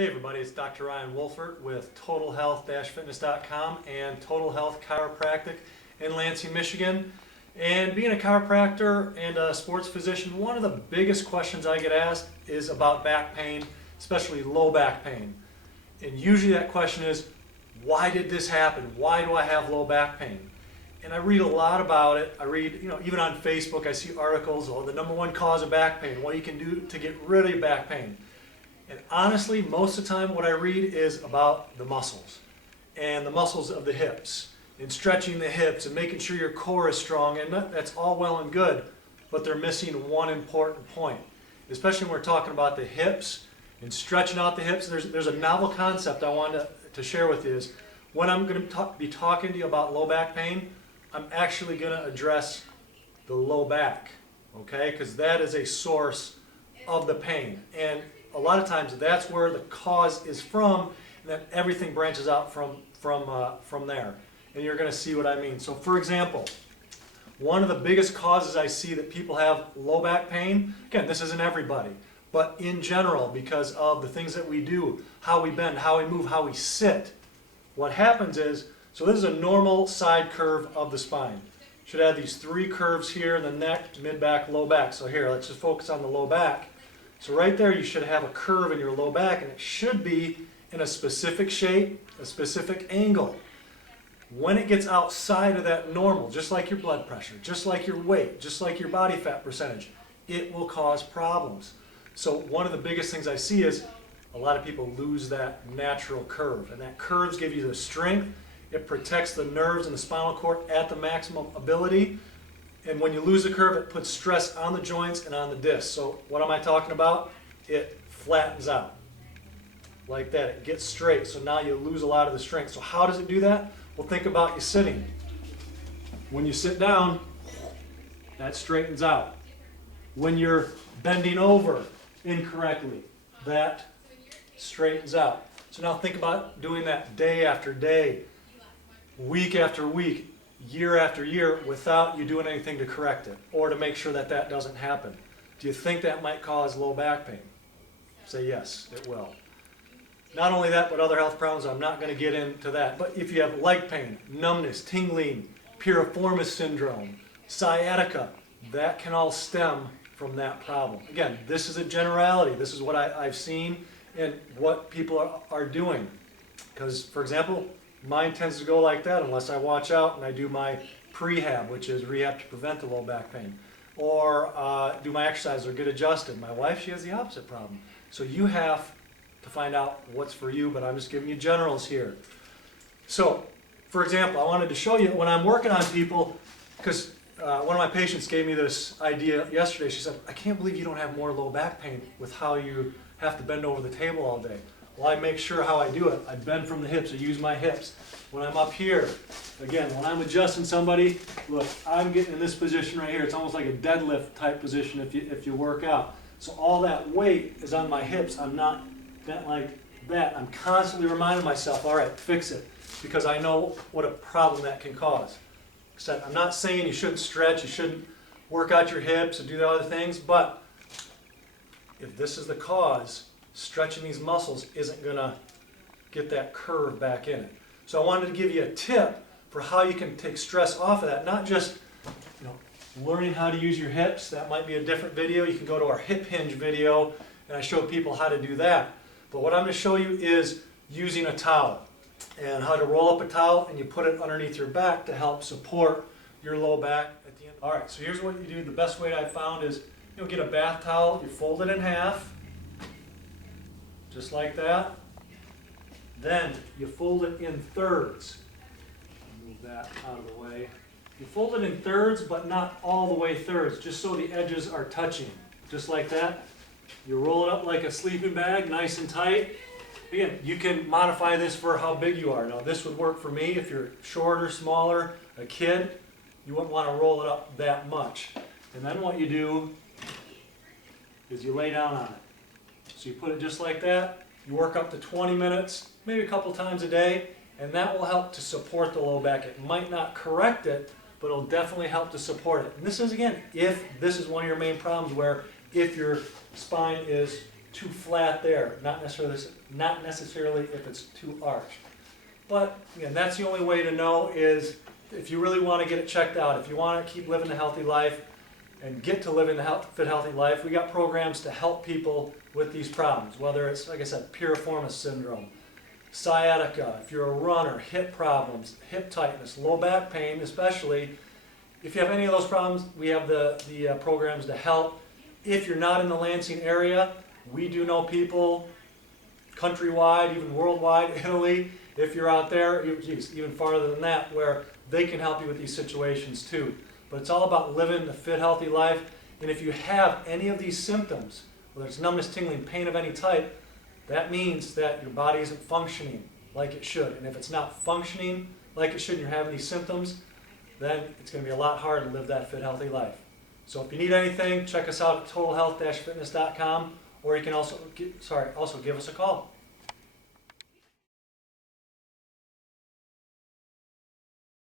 Hey everybody, it's Dr. Ryan Wohlfert with TotalHealth-Fitness.com and Total Health Chiropractic in Lansing, Michigan. And being a chiropractor and a sports physician, one of the biggest questions I get asked is about back pain, especially low back pain. And usually that question is, why did this happen? Why do I have low back pain? And I read a lot about it. I read, even on Facebook, I see articles, the number one cause of back pain, what you can do to get rid of back pain. And honestly, most of the time what I read is about the muscles and the muscles of the hips and stretching the hips and making sure your core is strong, and that's all well and good, but they're missing one important point, especially when we're talking about the hips and stretching out the hips. There's a novel concept I wanted to share with you is when I'm going to be talking to you about low back pain, I'm actually going to address the low back, okay? Because that is a source of the pain. And a lot of times that's where the cause is from, and then everything branches out from there. And you're going to see what I mean. So for example, one of the biggest causes I see that people have low back pain, again, this isn't everybody, but in general, because of the things that we do, how we bend, how we move, how we sit, what happens is, so this is a normal side curve of the spine. Should have these three curves here in the neck, mid-back, low back. So here, let's just focus on the low back. So right there you should have a curve in your low back, and it should be in a specific shape, a specific angle. When it gets outside of that normal, just like your blood pressure, just like your weight, just like your body fat percentage, it will cause problems. So one of the biggest things I see is a lot of people lose that natural curve, and that curves give you the strength. It protects the nerves and the spinal cord at the maximum ability. And when you lose the curve, it puts stress on the joints and on the discs. So what am I talking about? It flattens out like that. It gets straight. So now you lose a lot of the strength. So how does it do that? Well, think about you sitting. When you sit down, that straightens out. When you're bending over incorrectly, that straightens out. So now think about doing that day after day, week after week, year after year, without you doing anything to correct it or to make sure that that doesn't happen. Do you think that might cause low back pain? Say yes, it will. Not only that, but other health problems. I'm not going to get into that. But if you have leg pain, numbness, tingling, piriformis syndrome, sciatica, that can all stem from that problem. Again, this is a generality. This is what I've seen and what people are doing. Because, for example, mine tends to go like that unless I watch out and I do my prehab, which is rehab to prevent the low back pain, or do my exercise or get adjusted. My wife, she has the opposite problem. So you have to find out what's for you, but I'm just giving you generals here. So, for example, I wanted to show you when I'm working on people, because one of my patients gave me this idea yesterday. She said, I can't believe you don't have more low back pain with how you have to bend over the table all day. Well, I make sure how I do it. I bend from the hips. I use my hips. When I'm up here, again, when I'm adjusting somebody, look, I'm getting in this position right here. It's almost like a deadlift type position if you work out. So all that weight is on my hips. I'm not bent like that. I'm constantly reminding myself, all right, fix it, because I know what a problem that can cause. So I'm not saying you shouldn't stretch, you shouldn't work out your hips and do the other things, but if this is the cause, stretching these muscles isn't going to get that curve back in it. So I wanted to give you a tip for how you can take stress off of that. Not just learning how to use your hips. That might be a different video. You can go to our hip hinge video, and I show people how to do that. But what I'm going to show you is using a towel and how to roll up a towel and you put it underneath your back to help support your low back at the end. All right, so here's what you do. The best way I found is get a bath towel, you fold it in half, just like that. Then you fold it in thirds. Move that out of the way. You fold it in thirds, but not all the way thirds, just so the edges are touching. Just like that. You roll it up like a sleeping bag, nice and tight. Again, you can modify this for how big you are. Now this would work for me if you're shorter, smaller, a kid. You wouldn't want to roll it up that much. And then what you do is you lay down on it. So you put it just like that. You work up to 20 minutes, maybe a couple times a day, and that will help to support the low back. It might not correct it, but it'll definitely help to support it. And this is, again, if this is one of your main problems, where if your spine is too flat there, not necessarily if it's too arched. But again, that's the only way to know is if you really want to get it checked out, if you want to keep living a healthy life and get to living a fit, healthy life, we got programs to help people with these problems, whether it's, like I said, piriformis syndrome, sciatica, if you're a runner, hip problems, hip tightness, low back pain especially. If you have any of those problems, we have the programs to help. If you're not in the Lansing area, we do know people countrywide, even worldwide, Italy, if you're out there, even farther than that, where they can help you with these situations too. But it's all about living a fit, healthy life. And if you have any of these symptoms, whether it's numbness, tingling, pain of any type, that means that your body isn't functioning like it should. And if it's not functioning like it should and you're having these symptoms, then it's going to be a lot harder to live that fit, healthy life. So if you need anything, check us out at totalhealth-fitness.com, or you can also give us a call.